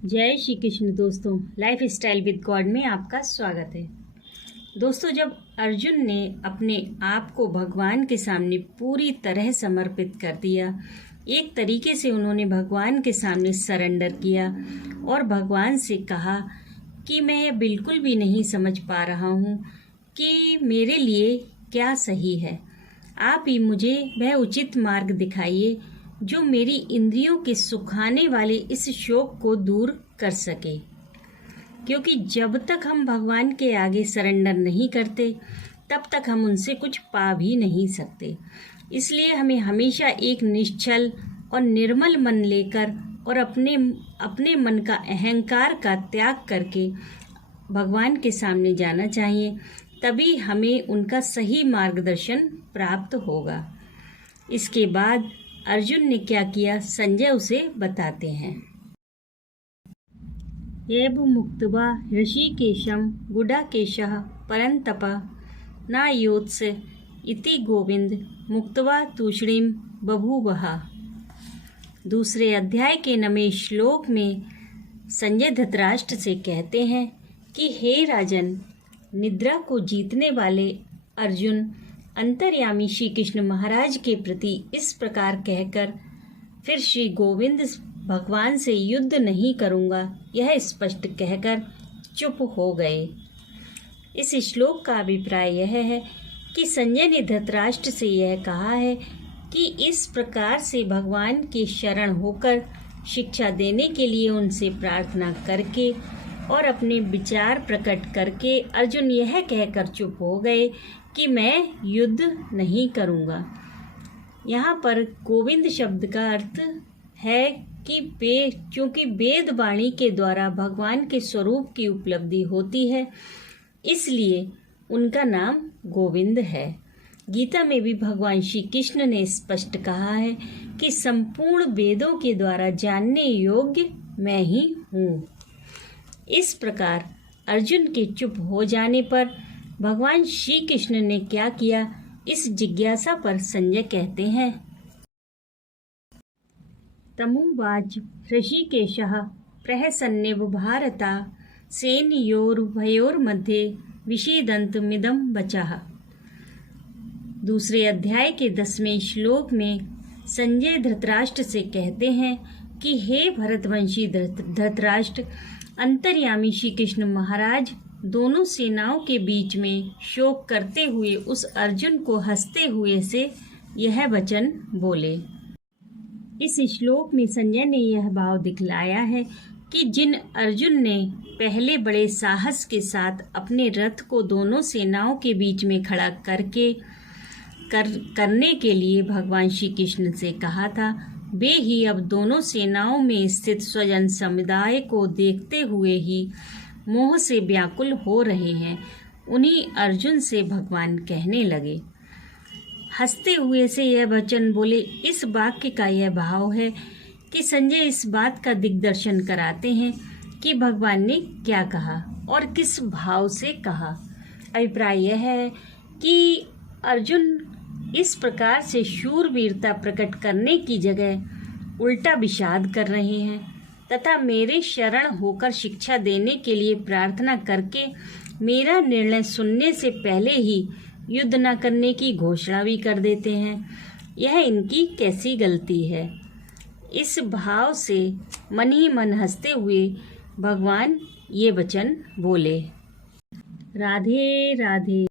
जय श्री कृष्ण दोस्तों, life style with God में आपका स्वागत है। दोस्तों, जब अर्जुन ने अपने आप को भगवान के सामने पूरी तरह समर्पित कर दिया, एक तरीके से उन्होंने भगवान के सामने सरेंडर किया और भगवान से कहा कि मैं बिल्कुल भी नहीं समझ पा रहा हूँ कि मेरे लिए क्या सही है। आप ही मुझे वह उचित मार्ग दिखाइए जो मेरी इंद्रियों के सुखाने वाले इस शोक को दूर कर सके, क्योंकि जब तक हम भगवान के आगे सरेंडर नहीं करते तब तक हम उनसे कुछ पा भी नहीं सकते। इसलिए हमें हमेशा एक निश्चल और निर्मल मन लेकर और अपने मन का अहंकार का त्याग करके भगवान के सामने जाना चाहिए, तभी हमें उनका सही मार्गदर्शन प्राप्त होगा। इसके बाद अर्जुन ने क्या किया, संजय उसे बताते हैं। एव मुक्त्वा ऋषिकेशं गुडाकेशः परन्तपः नायोत्स इति गोविंद मुक्त्वा तूष्णीं बभूवः। दूसरे अध्याय के 9वें श्लोक में संजय धृतराष्ट्र से कहते हैं कि हे राजन, निद्रा को जीतने वाले अर्जुन अंतर्यामी श्री कृष्ण महाराज के प्रति इस प्रकार कहकर फिर श्री गोविंद भगवान से युद्ध नहीं करूंगा यह स्पष्ट कहकर चुप हो गए। इस श्लोक का अभिप्राय यह है कि संजय ने धृतराष्ट्र से यह कहा है कि इस प्रकार से भगवान के शरण होकर शिक्षा देने के लिए उनसे प्रार्थना करके और अपने विचार प्रकट करके अर्जुन यह कहकर चुप हो गए कि मैं युद्ध नहीं करूंगा। यहाँ पर गोविंद शब्द का अर्थ है कि चूंकि वेद वाणी के द्वारा भगवान के स्वरूप की उपलब्धि होती है, इसलिए उनका नाम गोविंद है। गीता में भी भगवान श्री कृष्ण ने स्पष्ट कहा है कि संपूर्ण वेदों के द्वारा जानने योग्य मैं ही हूँ। इस प्रकार अर्जुन के चुप हो जाने पर भगवान श्री कृष्ण ने क्या किया, इस जिज्ञासा पर संजय कहते हैं। तमुवाच ऋषिकेशः प्रहसन्नेव भारता सेनयोरुभयोर्मध्ये विषीदन्तमिदं वचः। दूसरे अध्याय के 10वें श्लोक में संजय धृतराष्ट्र से कहते हैं कि हे भरतवंशी धृतराष्ट्र, अंतर्यामी श्री कृष्ण महाराज दोनों सेनाओं के बीच में शोक करते हुए उस अर्जुन को हंसते हुए से यह वचन बोले। इस श्लोक में संजय ने यह भाव दिखलाया है कि जिन अर्जुन ने पहले बड़े साहस के साथ अपने रथ को दोनों सेनाओं के बीच में खड़ा करने के लिए भगवान श्री कृष्ण से कहा था, वे ही अब दोनों सेनाओं में स्थित स्वजन समुदाय को देखते हुए ही मोह से व्याकुल हो रहे हैं। उन्हीं अर्जुन से भगवान कहने लगे, हंसते हुए से यह वचन बोले। इस वाक्य का यह भाव है कि संजय इस बात का दिग्दर्शन कराते हैं कि भगवान ने क्या कहा और किस भाव से कहा। अभिप्राय यह है कि अर्जुन इस प्रकार से शूरवीरता प्रकट करने की जगह उल्टा विषाद कर रहे हैं तथा मेरे शरण होकर शिक्षा देने के लिए प्रार्थना करके मेरा निर्णय सुनने से पहले ही युद्ध न करने की घोषणा भी कर देते हैं। यह इनकी कैसी गलती है। इस भाव से मन ही मन हंसते हुए भगवान ये वचन बोले। राधे राधे।